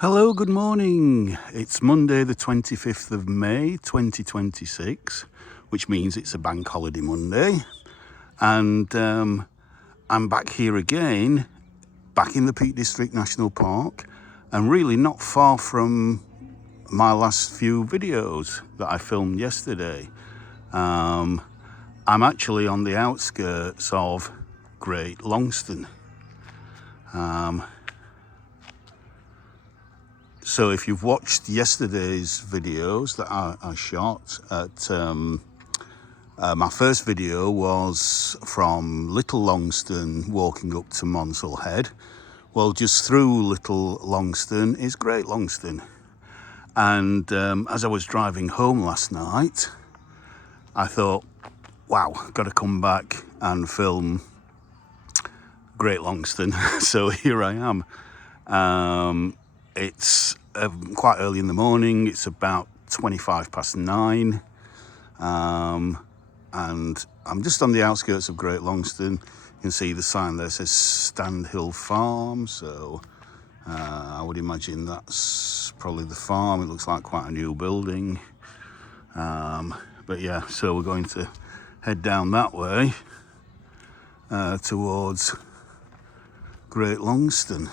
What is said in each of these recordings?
Hello, good morning. It's Monday the 25th of May 2026, which means it's a bank holiday Monday. And I'm back here again, back in the Peak District National Park, and really not far from my last few videos that I filmed yesterday. I'm actually on the outskirts of Great Longstone. So if you've watched yesterday's videos that I shot at, my first video was from Little Longstone walking up to Monsell Head. Well, just through Little Longstone is Great Longstone. And as I was driving home last night, I thought, wow, got to come back and film Great Longstone. So here I am. It's quite early in the morning. It's about 9:25. And I'm just on the outskirts of Great Longstone. You can see the sign there says Standhill Farm. So I would imagine that's probably the farm. It looks like quite a new building. But yeah, so we're going to head down that way towards Great Longstone.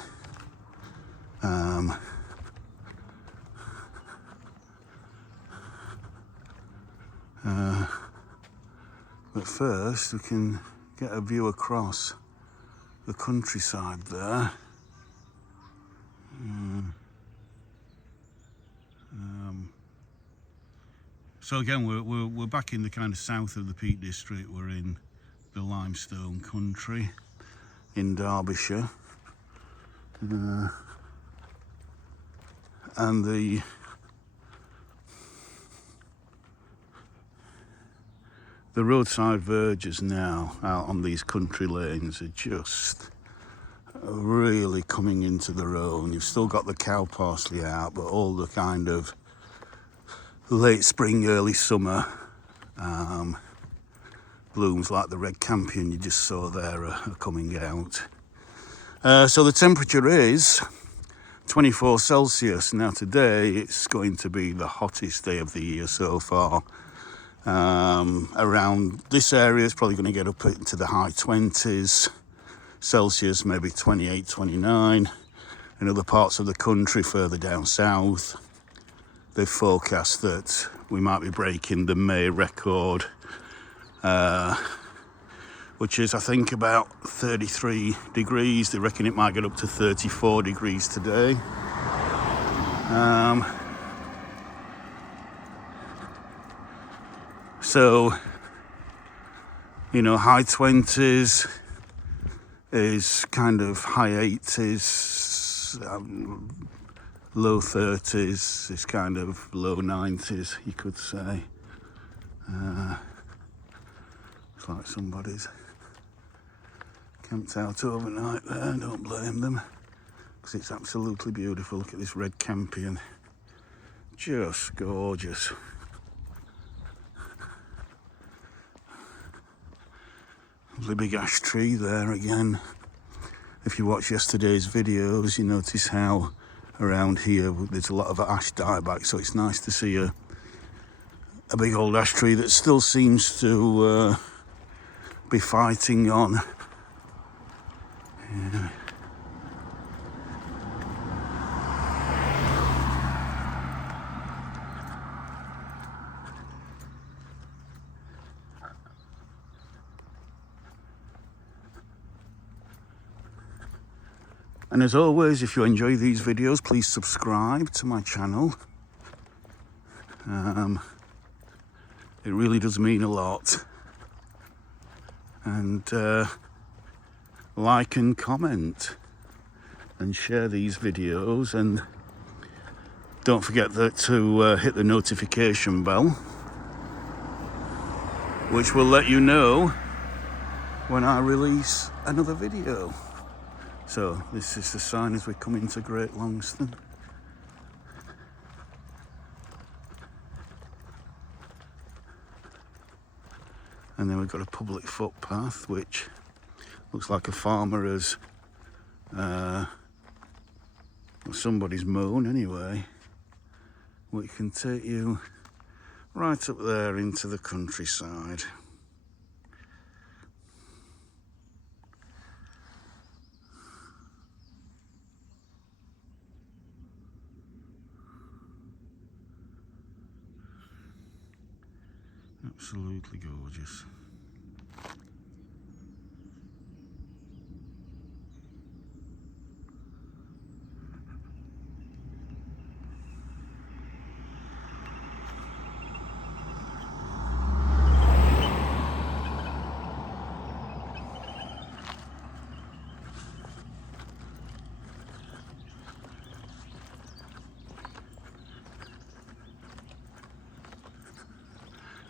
But first we can get a view across the countryside there. So again, we're back in the kind of south of the Peak District. We're in the limestone country in Derbyshire. And the roadside verges now out on these country lanes are just really coming into their own. You've still got the cow parsley out, but all the kind of late spring, early summer blooms like the red campion you just saw there are coming out. So the temperature is 24 Celsius. Now today it's going to be the hottest day of the year so far. Around this area it's probably going to get up into the high 20s Celsius, maybe 28, 29. In other parts of the country further down south, they've forecast that we might be breaking the May record, which is I think about 33 degrees. They reckon it might get up to 34 degrees today. So, you know, high 20s is kind of high 80s, low 30s is kind of low 90s, you could say. It's like somebody's camped out overnight there, don't blame them, because it's absolutely beautiful. Look at this red campion, just gorgeous. The big ash tree there again. If you watch yesterday's videos, you notice how around here there's a lot of ash dieback, so it's nice to see a big old ash tree that still seems to be fighting on. Yeah. And as always, if you enjoy these videos, please subscribe to my channel. It really does mean a lot. And like and comment and share these videos, and don't forget to hit the notification bell, which will let you know when I release another video. So this is the sign as we come into Great Longstone. And then we've got a public footpath which looks like a farmer has or somebody's mown anyway, which can take you right up there into the countryside. Absolutely gorgeous.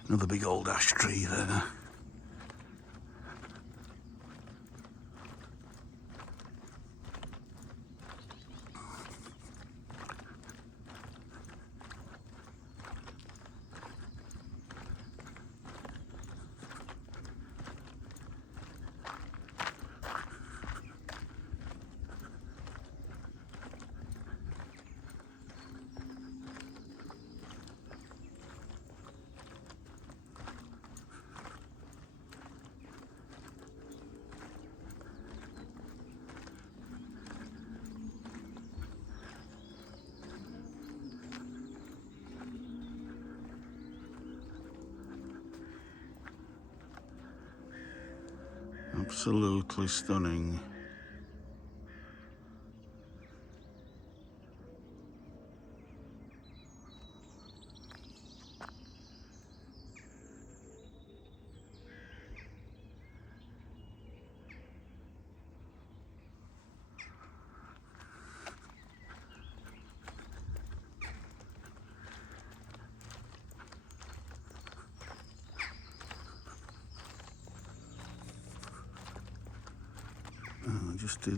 Another big old ash tree there. Absolutely stunning.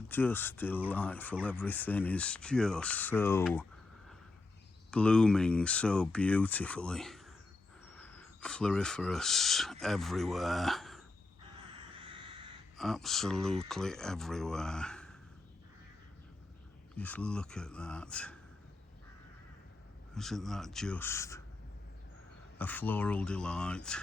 Just delightful. Everything is just so blooming so beautifully. Floriferous everywhere. Absolutely everywhere. Just look at that. Isn't that just a floral delight?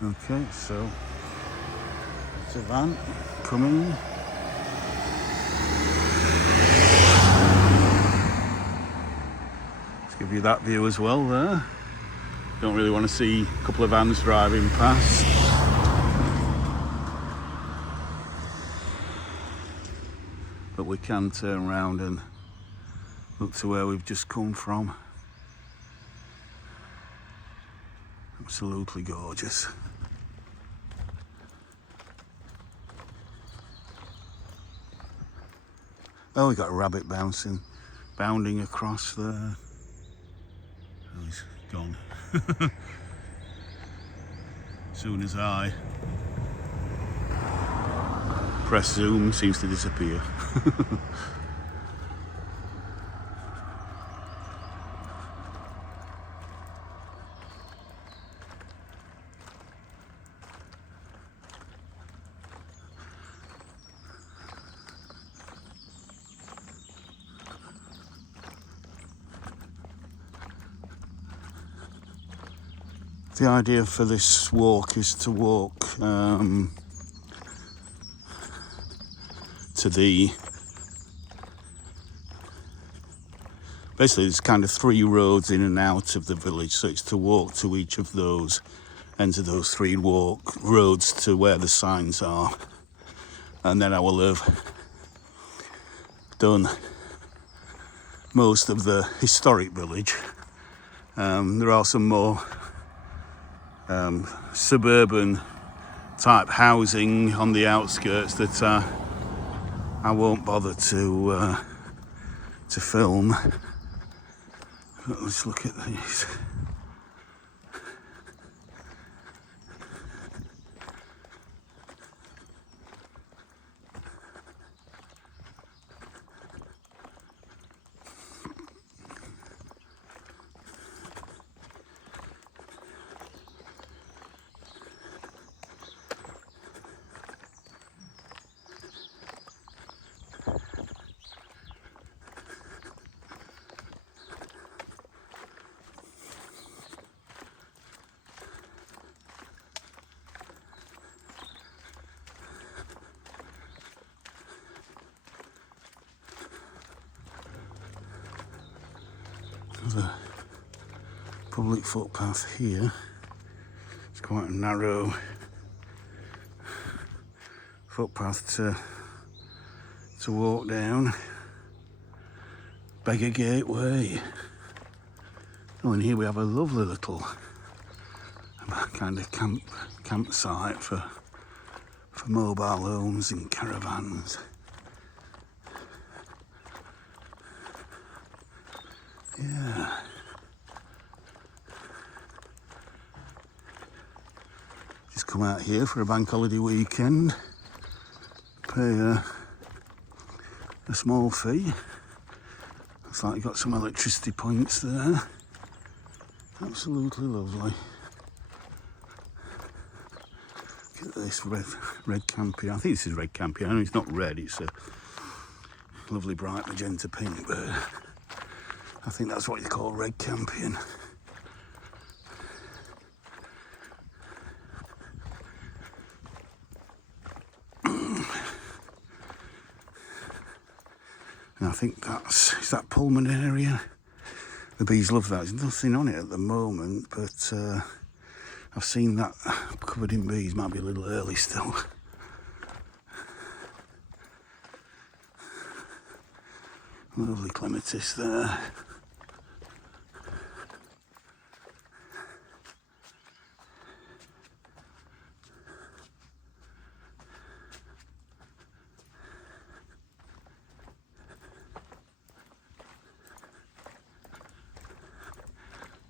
Okay, so it's a van coming. Let's give you that view as well there. Don't really want to see a couple of vans driving past. But we can turn around and look to where we've just come from. Absolutely gorgeous. Oh, we got a rabbit bounding across there. Oh, he's gone. As soon as I press zoom, seems to disappear. The idea for this walk is to walk to the... Basically, there's kind of 3 roads in and out of the village, so it's to walk to each of those, ends of those 3 roads to where the signs are. And then I will have done most of the historic village. There are some more suburban type housing on the outskirts that I won't bother to film. But let's look at these. public footpath here. It's quite a narrow footpath to walk down. Beggar Gateway. Oh, and here we have a lovely little kind of campsite for mobile homes and caravans. Yeah. Just come out here for a bank holiday weekend. Pay a small fee. Looks like you've got some electricity points there. Absolutely lovely. Look at this red campion. I think this is red campion. I know it's not red, it's a lovely bright magenta pink, but I think that's what you call red campion. And I think is that Pullman area? The bees love that. There's nothing on it at the moment, but I've seen that covered in bees. Might be a little early still. Lovely clematis there.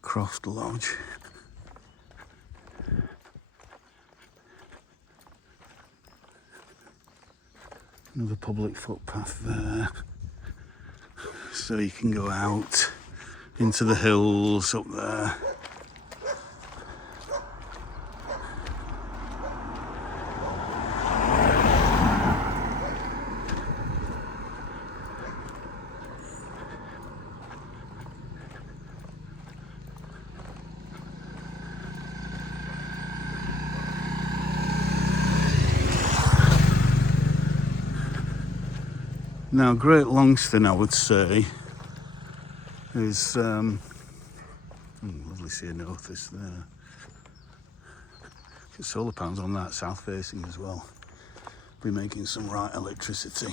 Croft Lodge. Another public footpath there. So you can go out into the hills up there. Now, Great Longstone, I would say, is lovely ceanothus there. Get solar panels on that, south facing as well. Be making some right electricity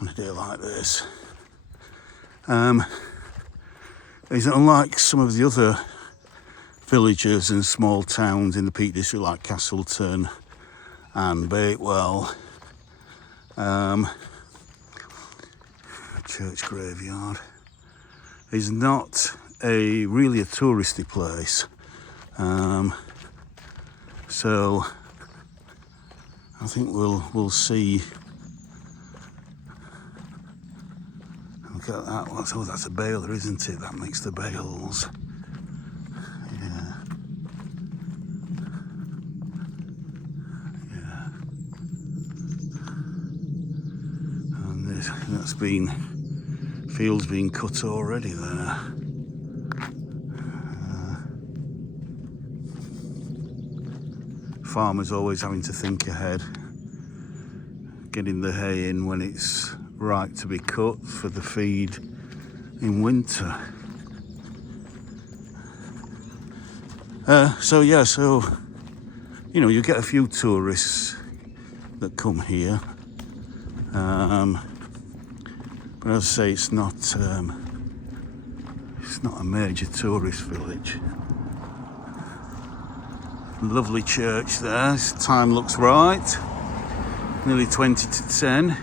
on a day like this. It's unlike some of the other villages and small towns in the Peak District like Castleton and Bakewell. Church graveyard is not really a touristy place, so I think we'll see. Look at that. Oh, that's a baler, isn't it? That makes the bales. Yeah. Yeah. And that's been. Fields being cut already there. Farmers always having to think ahead, getting the hay in when it's right to be cut for the feed in winter. So you know, you get a few tourists that come here. But as I say, it's not a major tourist village. Lovely church there. Time looks right. Nearly 20 to 10.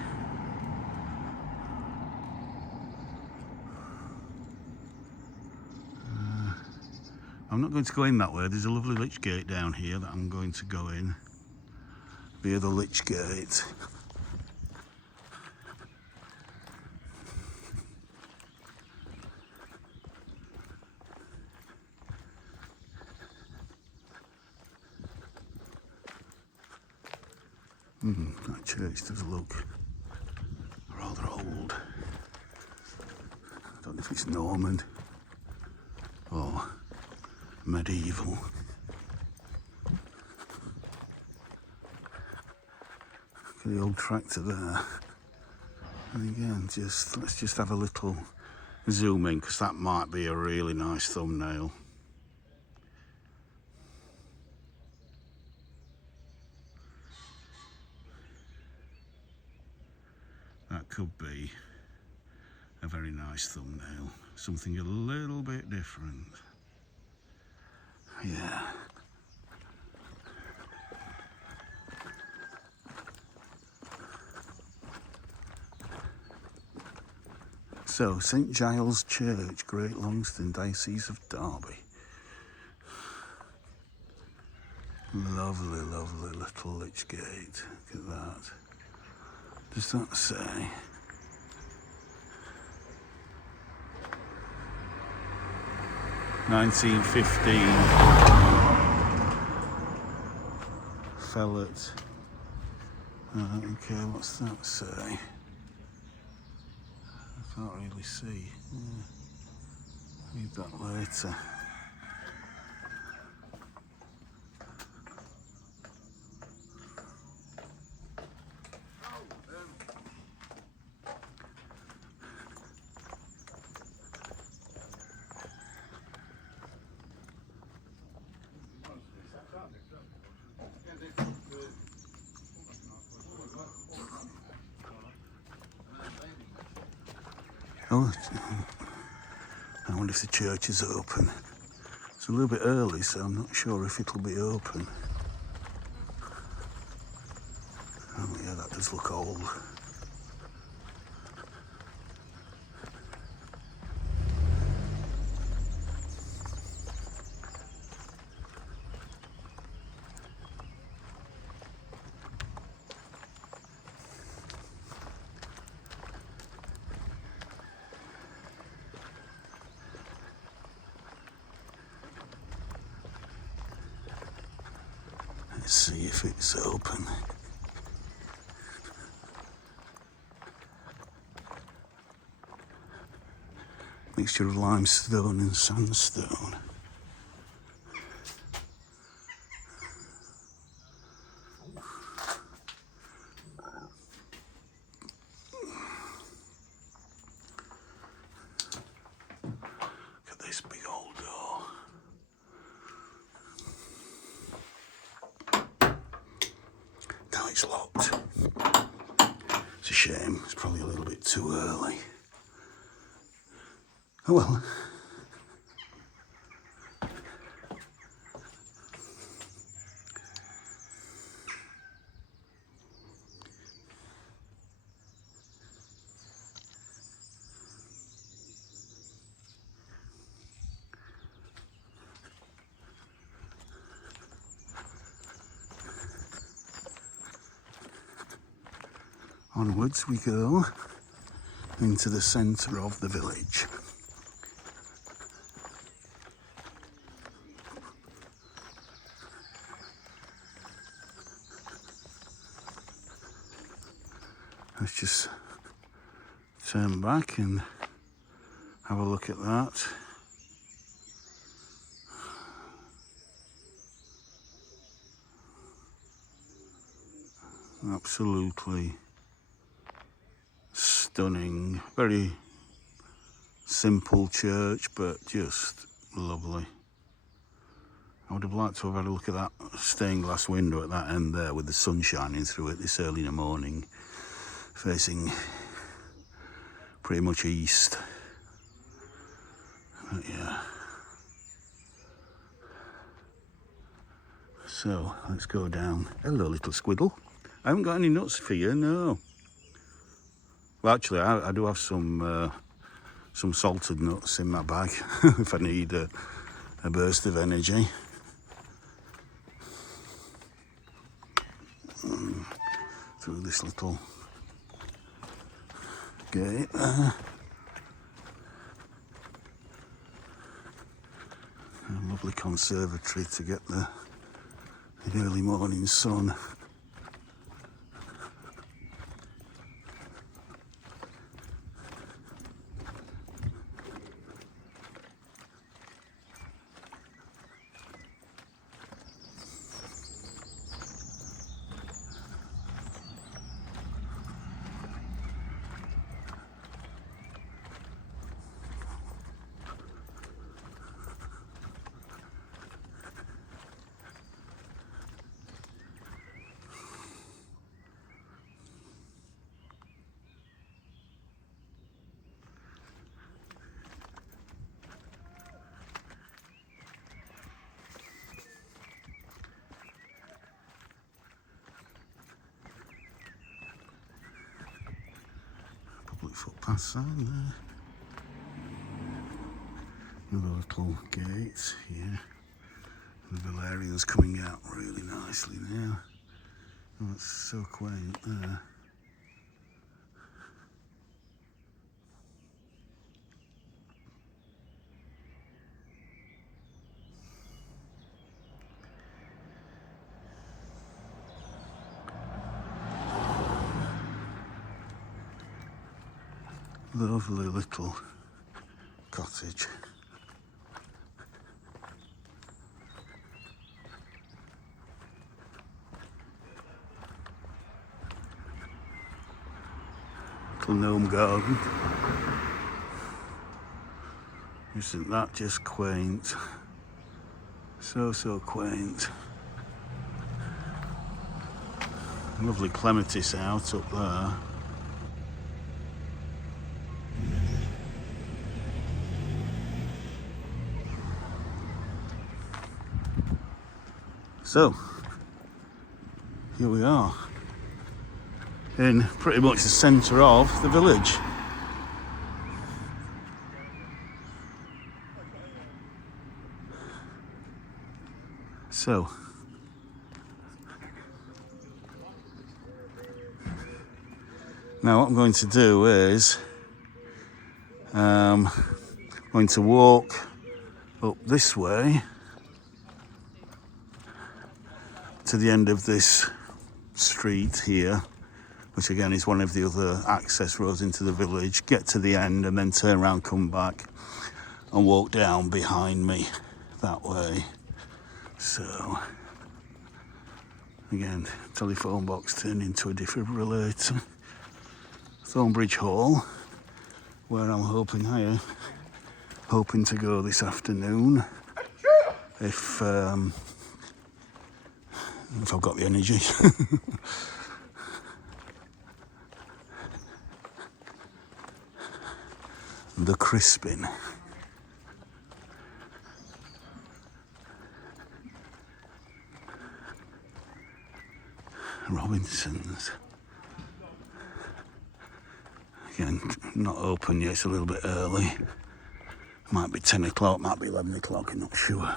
I'm not going to go in that way. There's a lovely lich gate down here that I'm going to go in via the lich gate. That church does look rather old. I don't know if it's Norman or medieval. Look at the old tractor there. And again, let's just have a little zoom in because that might be a really nice thumbnail. That could be a very nice thumbnail. Something a little bit different. Yeah. So, St Giles Church, Great Longstone, Diocese of Derby. Lovely, lovely little lich gate. Look at that. Does that say? "1915 Fellet." Okay, what's that say? I can't really see. Read that later. Oh, I wonder if the church is open. It's a little bit early, so I'm not sure if it'll be open. Oh yeah, that does look old. Let's see if it's open. Mixture of limestone and sandstone. Look at this big old door. Now it's locked. It's a shame, it's probably a little bit too early. Oh well. Onwards we go into the centre of the village. Let's just turn back and have a look at that. Absolutely stunning, very simple church, but just lovely. I would have liked to have had a look at that stained glass window at that end there with the sun shining through it this early in the morning, facing pretty much east. But yeah. So let's go down. Hello, little squiddle. I haven't got any nuts for you, no. Well, actually, I do have some salted nuts in my bag if I need a burst of energy. Through this little gate there. A lovely conservatory to get the early morning sun. pass sign there. Another little gate here. The valerian's coming out really nicely now. Oh, it's so quaint there. Lovely little cottage. Little gnome garden. Isn't that just quaint? So quaint. Lovely clematis out up there. So, here we are, in pretty much the centre of the village. So, now what I'm going to do is, going to walk up this way to the end of this street here, which again is one of the other access roads into the village, get to the end and then turn around, come back and walk down behind me that way. So again, telephone box turned into a defibrillator. Thornbridge Hall, where I'm hoping to go this afternoon if I've got the energy. The Crispin. Robinson's. Again, not open yet, it's a little bit early. Might be 10 o'clock, might be 11 o'clock, I'm not sure.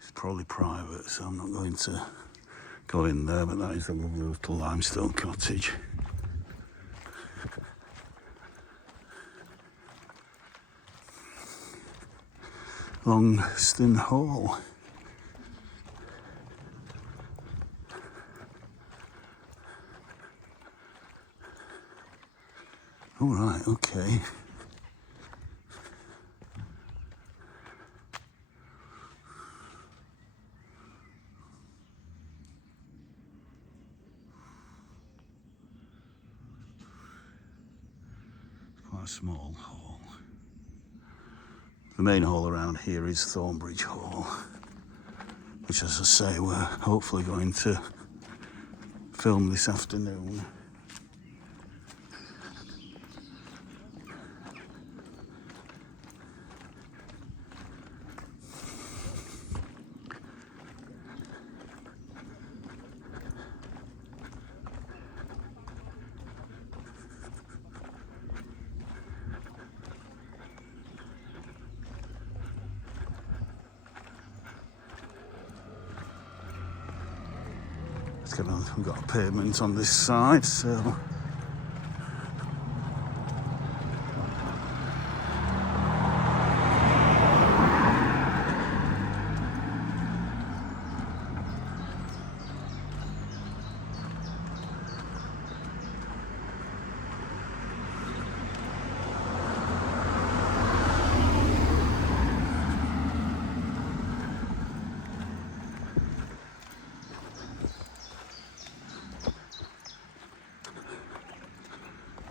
It's probably private, so I'm not going to go in there, but that is a lovely little limestone cottage. Longstone Hall. All right, okay. Quite a small hall. The main hall around here is Thornbridge Hall, which, as I say, we're hopefully going to film this afternoon. We've got a pavement on this side, so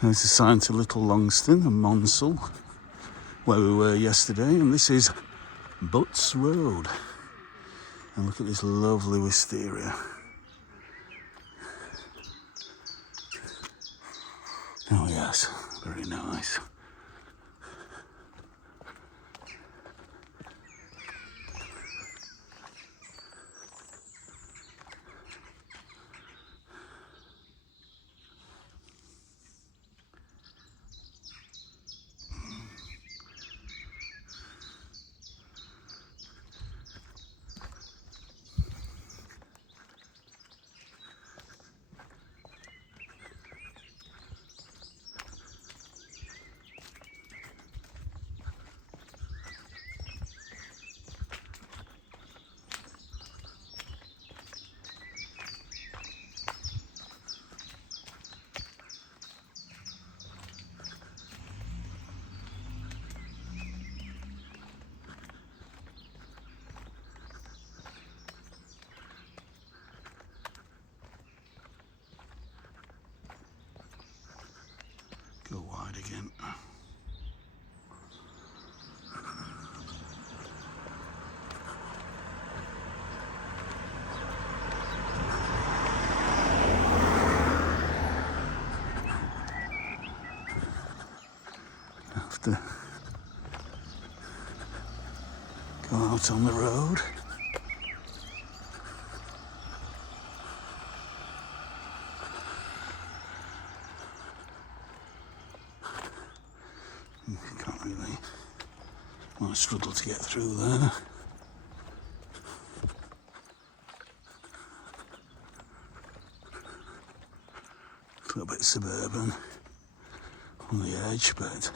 there's a sign to Little Longstone and Monsell, where we were yesterday, and this is Butts Road. And look at this lovely wisteria. Oh yes, very nice. side again. Have to go out on the road. You can't really, might struggle to get through there. A little bit suburban on the edge, but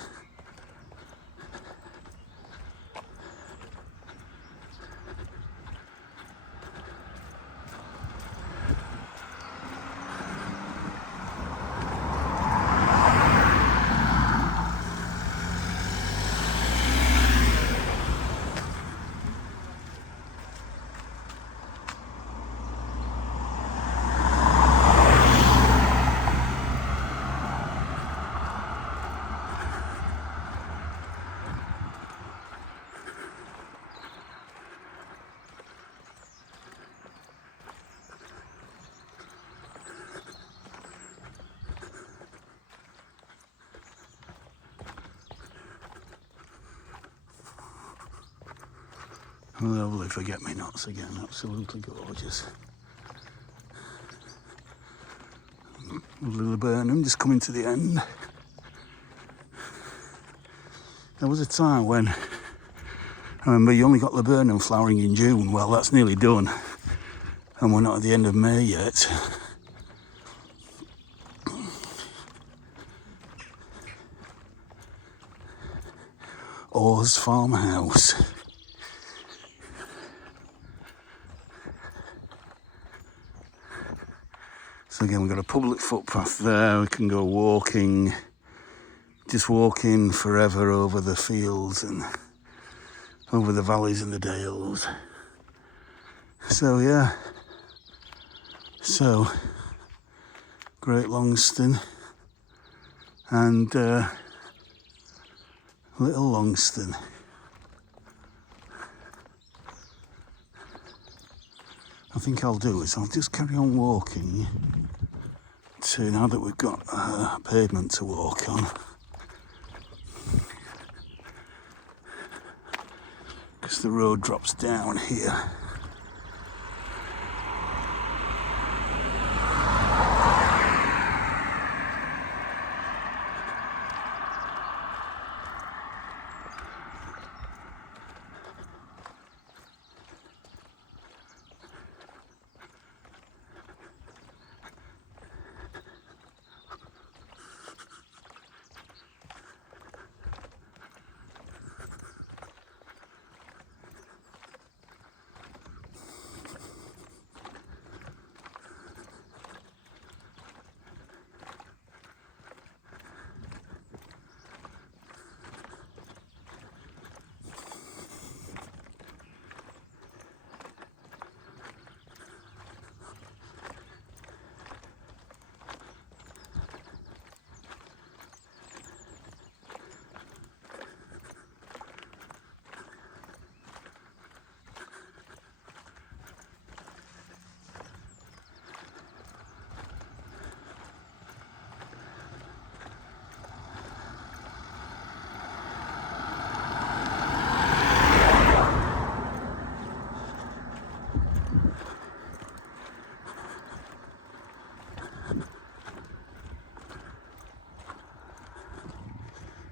lovely forget-me-nots again, absolutely gorgeous. Lovely laburnum just coming to the end. There was a time when I remember you only got laburnum flowering in June. Well, that's nearly done, and we're not at the end of May yet. Orr's farmhouse. So again, we've got a public footpath there. We can go walking, just walking forever over the fields and over the valleys and the dales. So yeah, so Great Longstone and Little Longstone. I think I'll do is I'll just carry on walking to, now that we've got a pavement to walk on, because the road drops down here.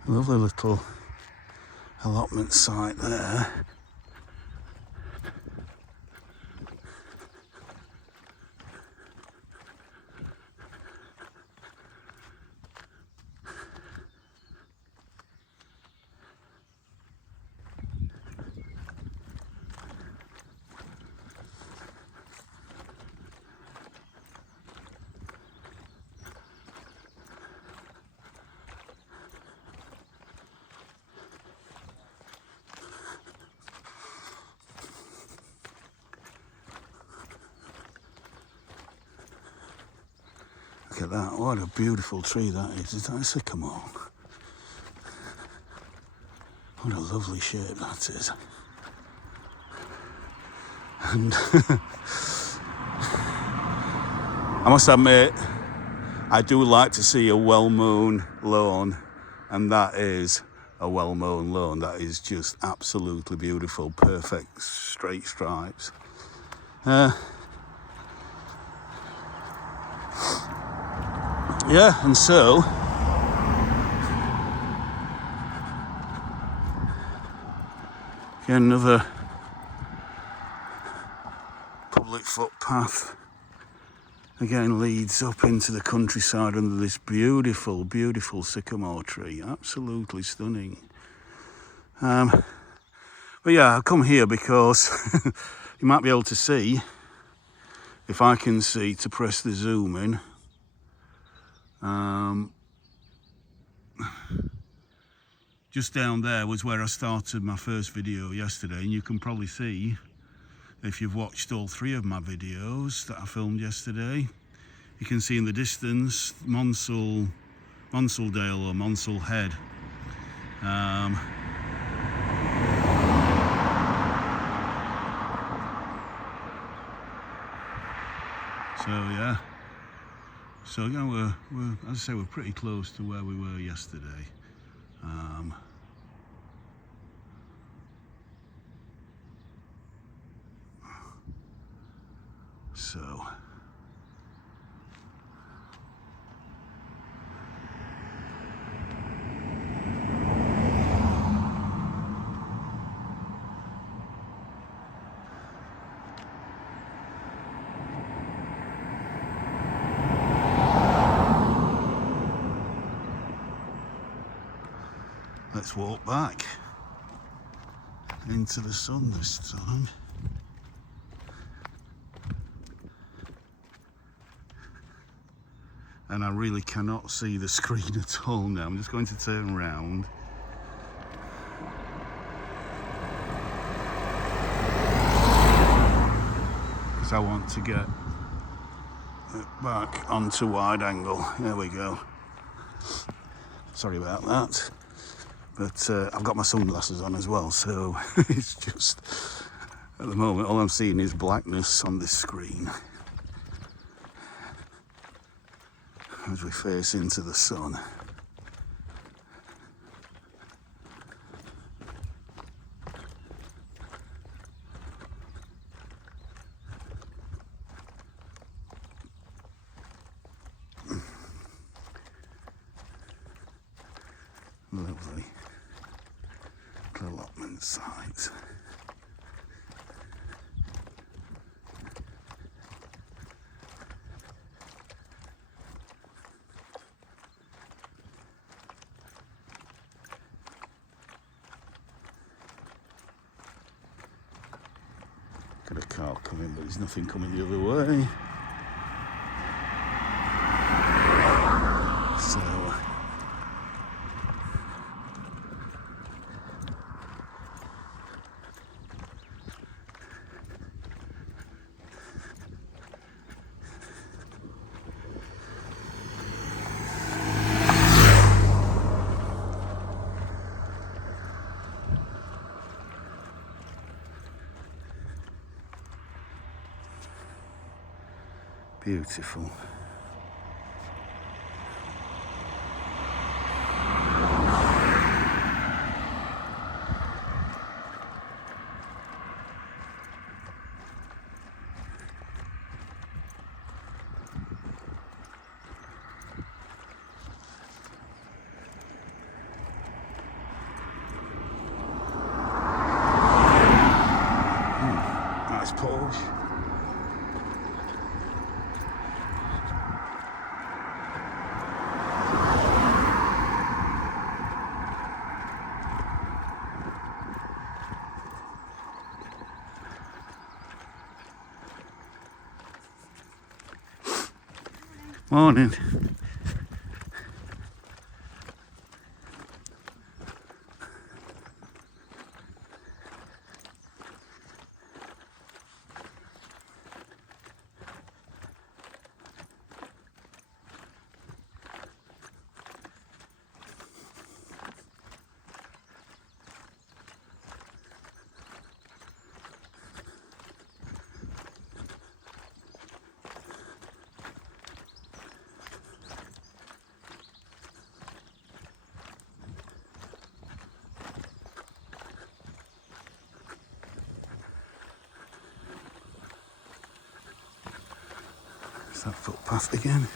Lovely little allotment site there. Look at that, what a beautiful tree that is. Is that a sycamore? What a lovely shape that is. And I must admit, I do like to see a well-mown lawn, and that is a well-mown lawn. That is just absolutely beautiful, perfect straight stripes. Yeah, and so again, another public footpath again leads up into the countryside under this beautiful, beautiful sycamore tree. Absolutely stunning. But yeah, I've come here because you might be able to see, if I can see, to press the zoom in. Just down there was where I started my first video yesterday, and you can probably see, if you've watched all 3 of my videos that I filmed yesterday, you can see in the distance Monsell Dale or Monsell Head. So yeah, so yeah, we're as I say, we're pretty close to where we were yesterday. So let's walk back into the sun this time. And I really cannot see the screen at all now. I'm just going to turn around. Because I want to get it back onto wide angle. There we go. Sorry about that. But I've got my sunglasses on as well, so it's just, at the moment, all I'm seeing is blackness on this screen as we face into the sun. Lovely allotment sites. Got a car coming, but there's nothing coming the other way. So beautiful. Nice Porsche. Morning. There's that footpath again.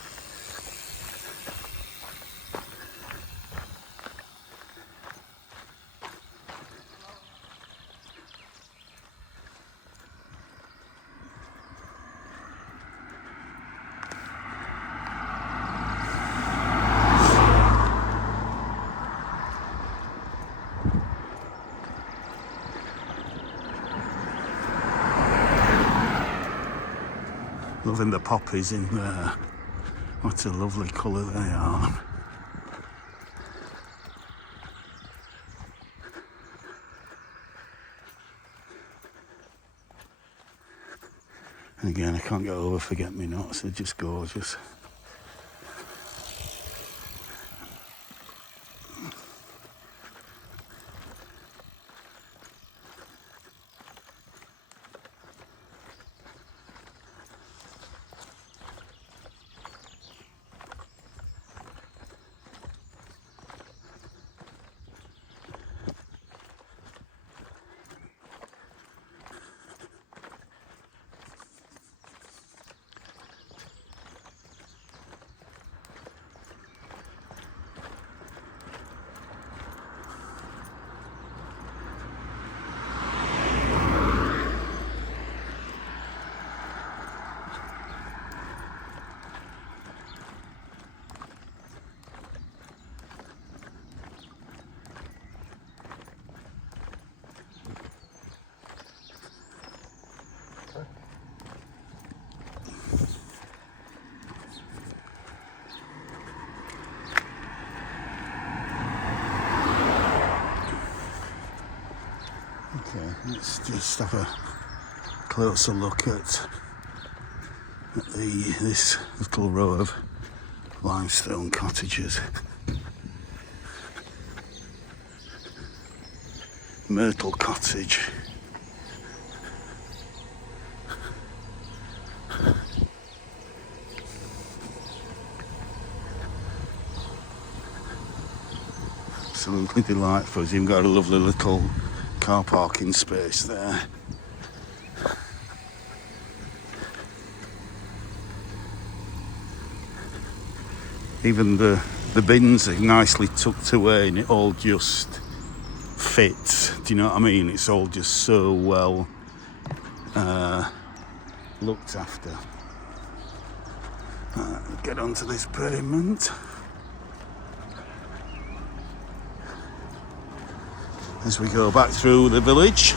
Loving the poppies in there. What a lovely colour they are. And again, I can't get over forget-me-nots, they're just gorgeous. Okay, let's just have a closer look at this little row of limestone cottages. Myrtle Cottage. Absolutely delightful. It's even got a lovely little car parking space there. Even the bins are nicely tucked away and it all just fits. Do you know what I mean? It's all just so well looked after. Get onto this pavement. As we go back through the village.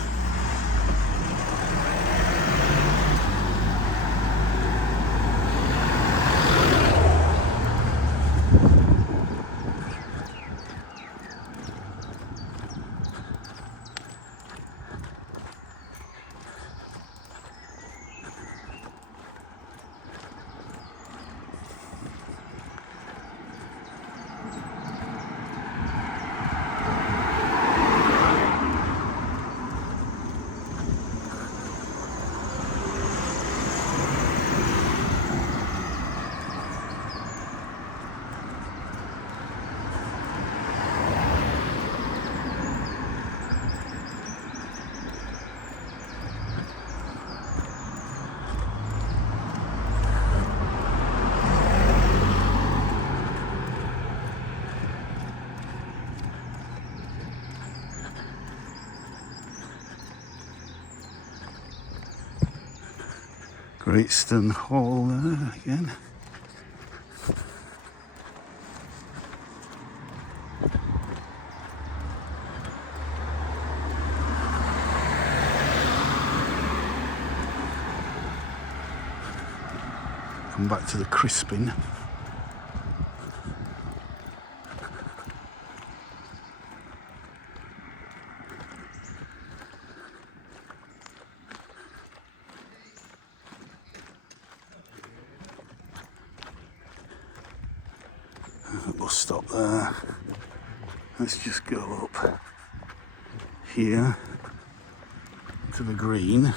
Greatstone Hall there again. Come back to the crispin. Bus stop there. Let's just go up here to the green.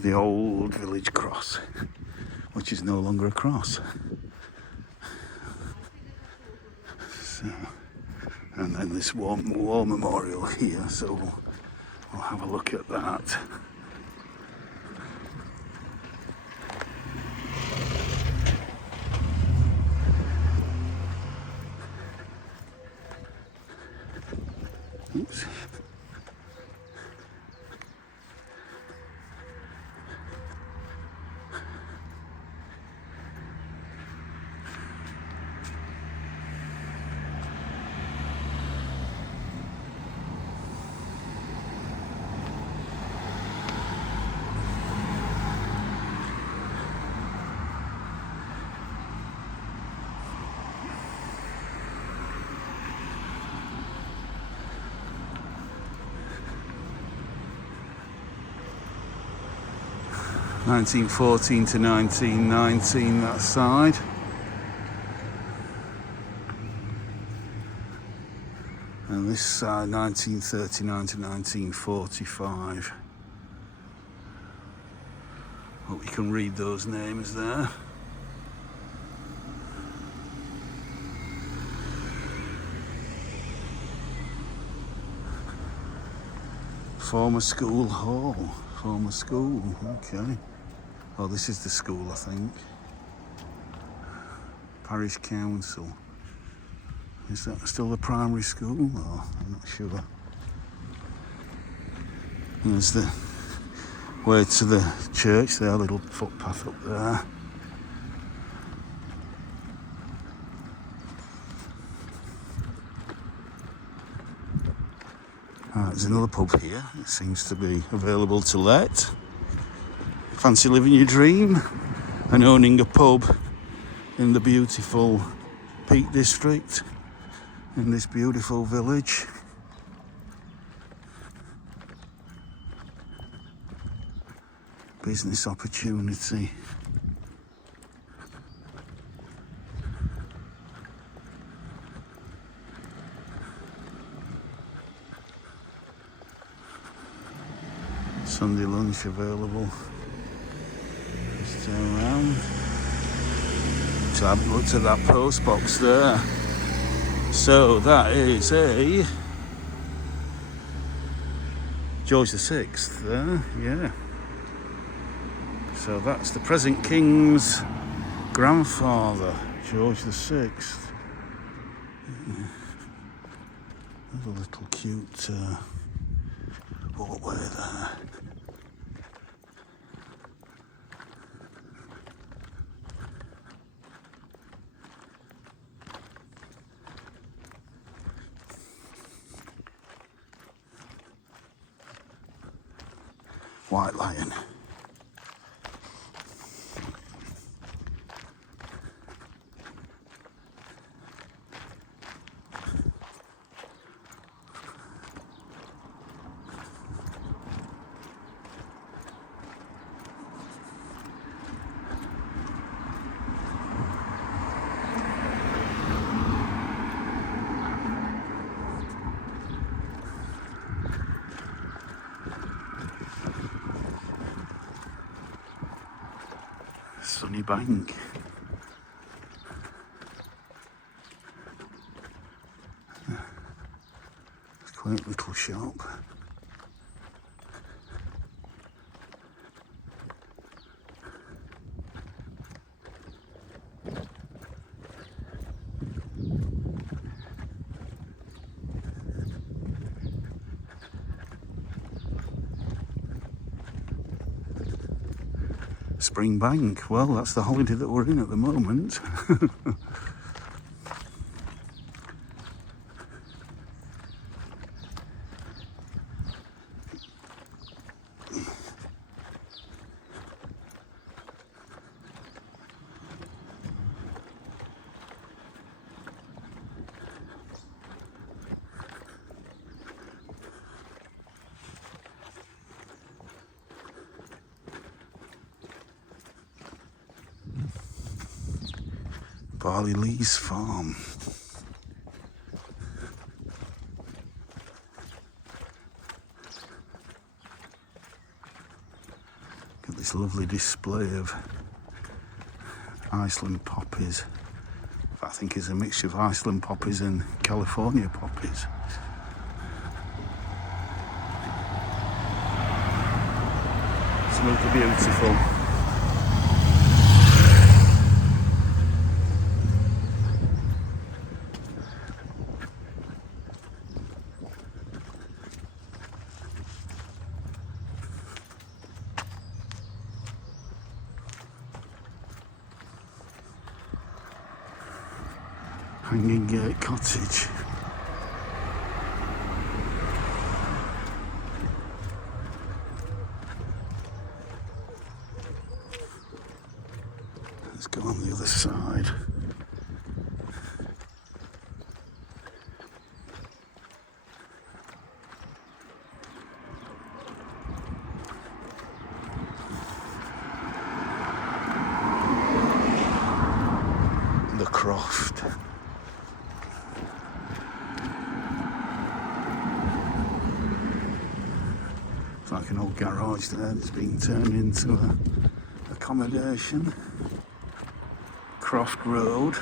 to the old village cross, which is no longer a cross. So, and then this war memorial here, so we'll have a look at that. Oops. (1914 to 1919) that side. And this side 1939 to 1945. Hope you can read those names there. Former school hall. Former school, okay. Oh, this is the school, I think. Parish Council. Is that still the primary school? Oh, I'm not sure. There's the way to the church there, a little footpath up there. There's another pub here. It seems to be available to let. Fancy living your dream and owning a pub in the beautiful Peak District in this beautiful village. Business opportunity. Sunday lunch available. Just turn around. So I've looked at that post box there. So that is a George VI there, yeah. So that's the present King's grandfather, George VI. There's a little cute walkway there. White Lion. Sunny Bank. It's quite a little shop. Spring Bank, well, that's the holiday that we're in at the moment. Barley Lee's farm. Look at this lovely display of Iceland poppies. I think it's a mixture of Iceland poppies and California poppies. Absolutely beautiful. Hanging Gate Cottage. Let's go on the other side. The Croft. It's like an old garage there that's being turned into accommodation. Croft Road.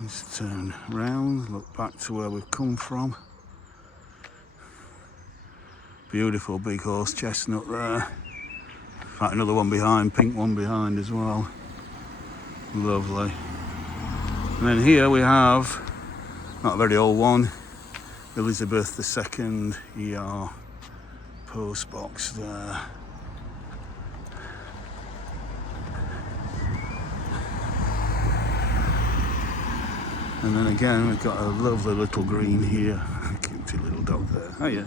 Let's turn round, look back to where we've come from. Beautiful big horse chestnut there. In fact, another one behind, pink one behind as well. Lovely. And then here we have, not a very old one, Elizabeth II ER post box there. And then again, we've got a lovely little green here. Cute little dog there. Oh yeah.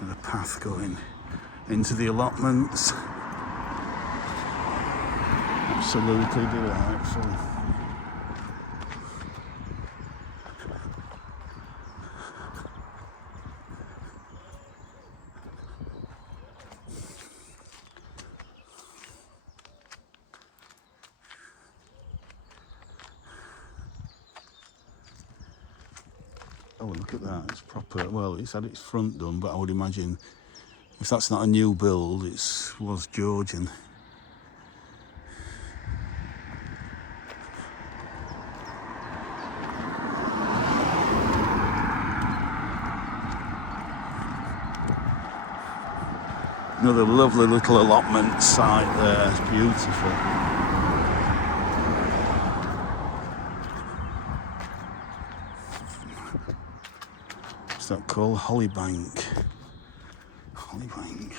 And a path going into the allotments. Absolutely delightful. Oh, look at that, it's proper. Well, it's had its front done, but I would imagine if that's not a new build, it was Georgian. Another lovely little allotment site there, it's beautiful. What's that called? Hollybank. Hollybank.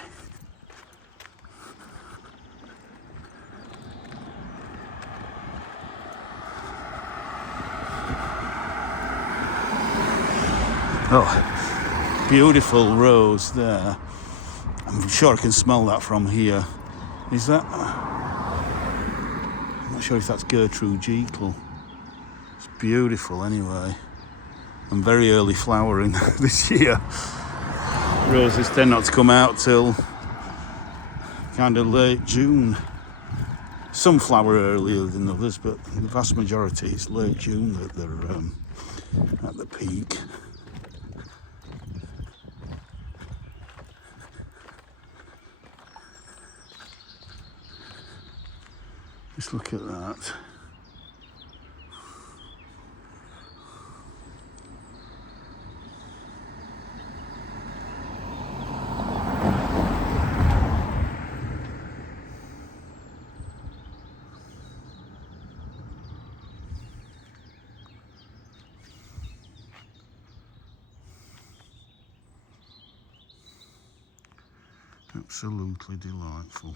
Oh, beautiful rose there. I'm sure I can smell that from here. Is that? I'm not sure if that's Gertrude Jekyll. It's beautiful anyway. And very early flowering this year. Roses tend not to come out till kind of late June. Some flower earlier than others, but the vast majority it's late June that they're at the peak. Just look at that. Absolutely delightful.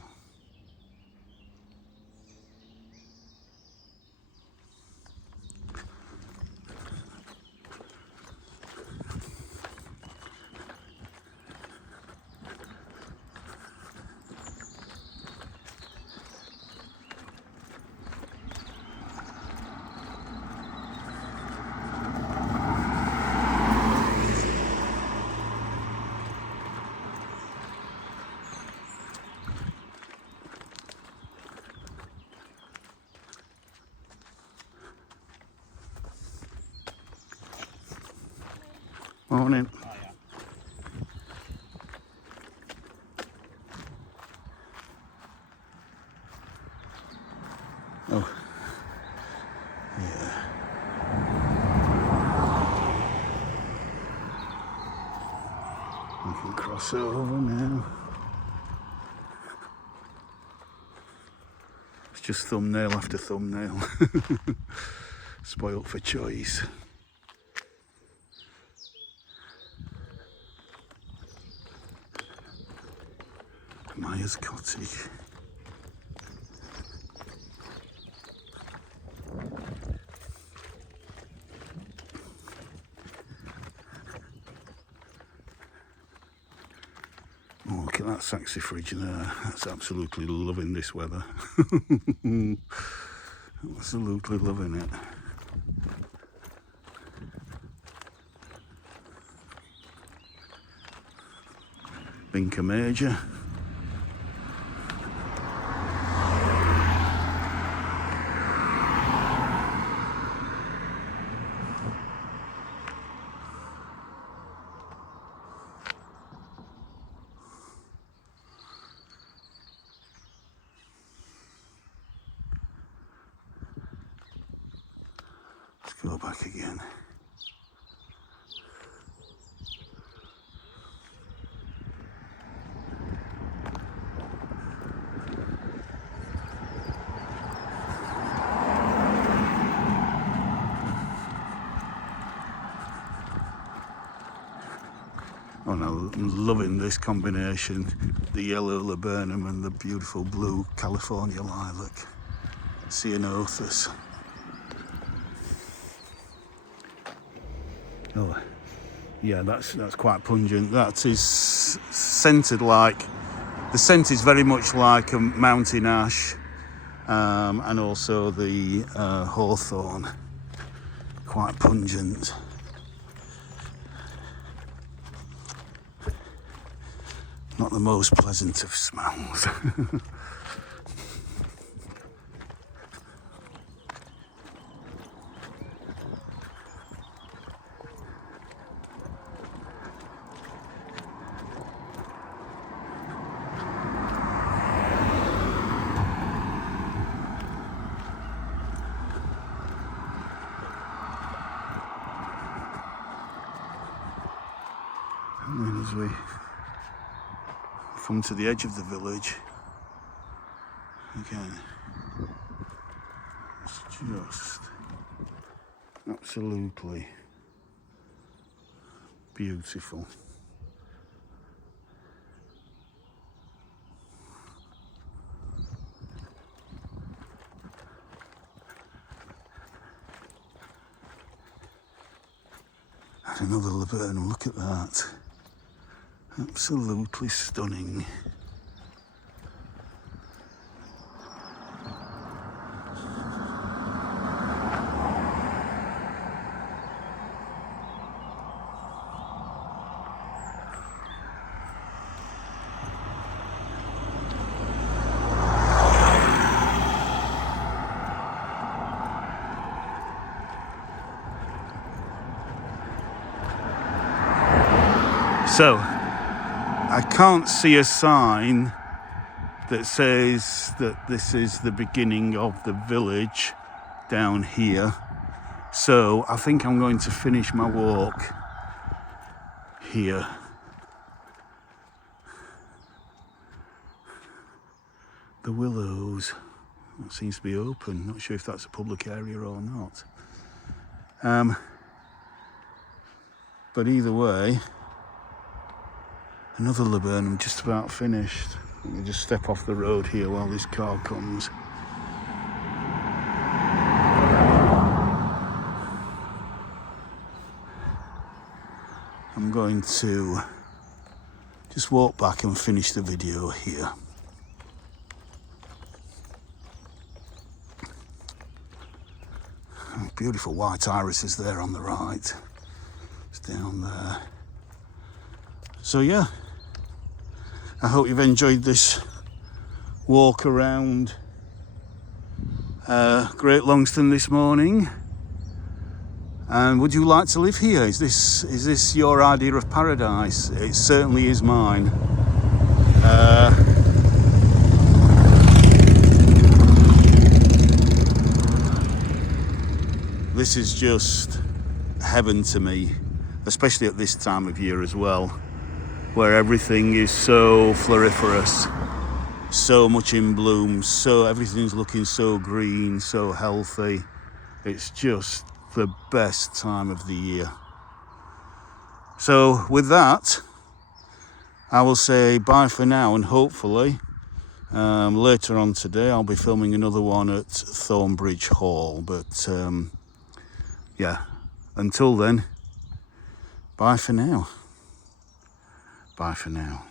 Morning. Oh, yeah. We can cross over now. It's just thumbnail after thumbnail. Spoilt for choice. Maya's cottage. Oh, look at that saxifrage there. That's absolutely loving this weather. Absolutely loving it. Binker Major. Let's go back again. Oh no, I'm loving this combination, the yellow laburnum and the beautiful blue California lilac, ceanothus. Oh, yeah, that's quite pungent. That is scented like, the scent is very much like a mountain ash, and also the hawthorn, quite pungent. Not the most pleasant of smells. And then as we come to the edge of the village, again, it's just absolutely beautiful. And another laburnum, look at that. Absolutely stunning. So, I can't see a sign that says that this is the beginning of the village down here. So, I think I'm going to finish my walk here. The willows, that seems to be open. Not sure if that's a public area or not. But either way, another laburnum just about finished. Let me just step off the road here while this car comes. I'm going to just walk back and finish the video here. Beautiful white irises there on the right. It's down there. So yeah, I hope you've enjoyed this walk around Great Longstone this morning. And would you like to live here? Is this your idea of paradise? It certainly is mine. This is just heaven to me, especially at this time of year as well, where everything is so floriferous, so much in bloom, so everything's looking so green, so healthy. It's just the best time of the year. So with that, I will say bye for now, and hopefully later on today I'll be filming another one at Thornbridge Hall. But yeah, until then, bye for now. Bye for now.